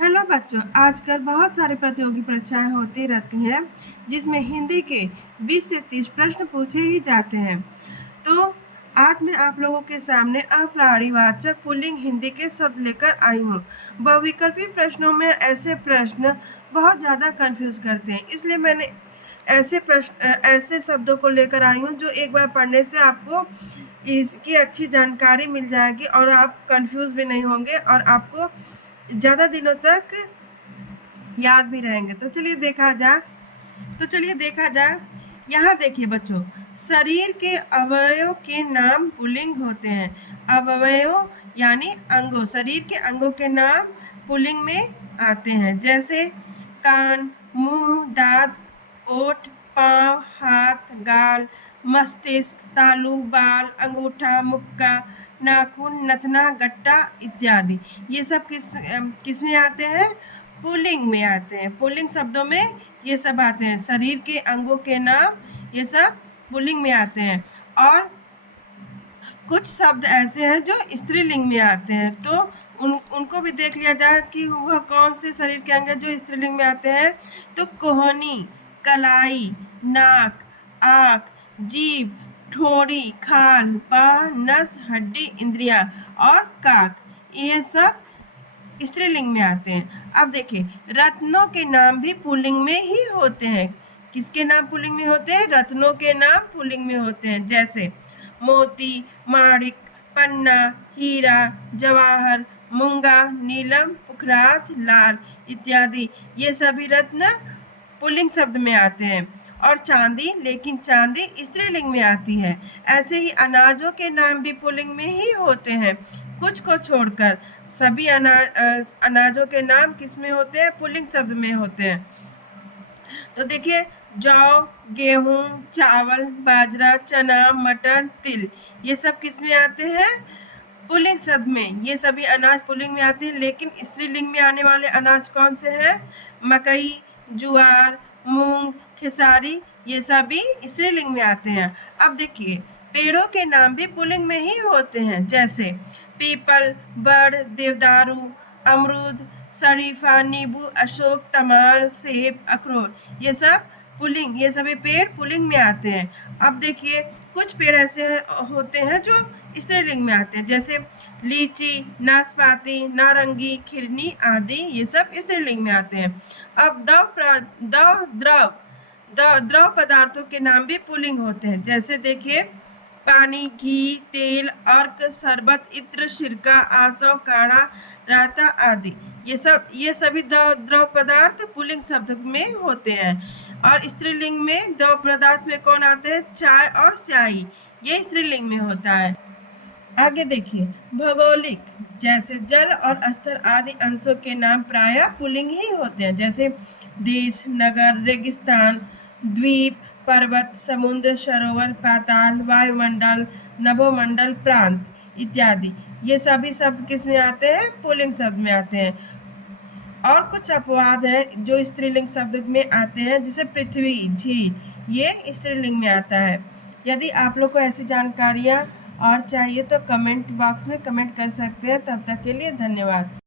Hello बच्चों, आजकल बहुत सारी प्रतियोगी परीक्षाएं होती रहती हैं जिसमें हिंदी के 20 से 30 प्रश्न पूछे ही जाते हैं। तो आज मैं आप लोगों के सामने अप्राणीवाचक पुल्लिंग हिंदी के शब्द लेकर आई हूँ। बहुविकल्पी प्रश्नों में ऐसे प्रश्न बहुत ज़्यादा कंफ्यूज करते हैं, इसलिए मैंने ऐसे शब्दों को लेकर आई हूँ जो एक बार पढ़ने से आपको इसकी अच्छी जानकारी मिल जाएगी और आप कंफ्यूज भी नहीं होंगे और आपको ज़्यादा दिनों तक याद भी रहेंगे। तो चलिए देखा जाए। यहाँ देखिए बच्चों, शरीर के अवयवों के नाम पुल्लिंग होते हैं। अवयव यानी अंगों, शरीर के अंगों के नाम पुल्लिंग में आते हैं, जैसे कान, मुंह, दांत, ओठ, पाँव, हाथ, गाल, मस्तिष्क, तालू, बाल, अंगूठा, मुक्का, नाखून, नथना, गट्टा इत्यादि। ये सब किस में आते हैं? पुल्लिंग में आते हैं। पुल्लिंग शब्दों में ये सब आते हैं। शरीर के अंगों के नाम ये सब पुल्लिंग में आते हैं। और कुछ शब्द ऐसे हैं जो स्त्रीलिंग में आते हैं, तो उनको भी देख लिया जाए कि वह कौन से शरीर के अंग हैं जो स्त्रीलिंग में आते हैं। तो कोहनी, कलाई, नाक, आँख, जीभ, ठोड़ी, खाल, बाह, नस, हड्डी, इंद्रियां और काक, ये सब स्त्रीलिंग में आते हैं। अब देखिए, रत्नों के नाम भी पुल्लिंग में ही होते हैं। किसके नाम पुल्लिंग में होते हैं? रत्नों के नाम पुल्लिंग में होते हैं, जैसे मोती, माणिक, पन्ना, हीरा, जवाहर, मूंगा, नीलम, पुखराज, लाल इत्यादि। ये सभी रत्न पुल्लिंग शब्द में आते हैं। और चांदी, लेकिन चांदी स्त्रीलिंग में आती है। ऐसे ही अनाजों के नाम भी पुल्लिंग में ही होते हैं, कुछ को छोड़कर सभी अनाजों के नाम किस में होते हैं? पुल्लिंग शब्द में होते हैं। तो देखिए, जौ, गेहूं, चावल, बाजरा, चना, मटर, तिल, ये सब किस में आते हैं? पुल्लिंग शब्द में। ये सभी अनाज पुल्लिंग में आते हैं, लेकिन स्त्रीलिंग में आने वाले अनाज कौन से हैं? मकई, ज्वार, मूंग, खेसारी, ये सभी स्त्रीलिंग में आते हैं। अब देखिए, पेड़ों के नाम भी पुल्लिंग में ही होते हैं, जैसे पीपल, बड़, देवदारू, अमरूद, शरीफा, नींबू, अशोक, तमाल, सेब, अखरोट, ये सब पुल्लिंग, ये सभी पेड़ पुल्लिंग में आते हैं। अब देखिए, कुछ पेड़ ऐसे होते हैं जो स्त्रीलिंग में आते हैं, जैसे लीची, नाशपाती, नारंगी, खिरनी आदि, ये सब स्त्रीलिंग में आते हैं। अब द्रव पदार्थों के नाम भी पुल्लिंग होते हैं, जैसे देखिए पानी, घी, तेल, अर्क, शरबत, इत्र, सिरका, आसव, काढ़ा, रायता आदि। ये सभी द्रव पदार्थ पुल्लिंग शब्द में होते हैं। और स्त्रीलिंग में द्रव पदार्थ में कौन आते हैं? चाय और स्याही, ये स्त्रीलिंग में होता है। आगे देखिए, भौगोलिक, जैसे जल और स्तर आदि अंशों के नाम प्रायः पुल्लिंग ही होते हैं, जैसे देश, नगर, रेगिस्तान, द्वीप, पर्वत, समुद्र, सरोवर, पाताल, वायुमंडल, नभोमंडल, प्रांत इत्यादि। ये सभी शब्द किस में आते हैं? पुल्लिंग शब्द में आते हैं। और कुछ अपवाद हैं जो स्त्रीलिंग शब्द में आते हैं, जैसे पृथ्वी, झील, ये स्त्रीलिंग में आता है। यदि आप लोग को ऐसी जानकारियाँ और चाहिए तो कमेंट बॉक्स में कमेंट कर सकते हैं। तब तक के लिए धन्यवाद।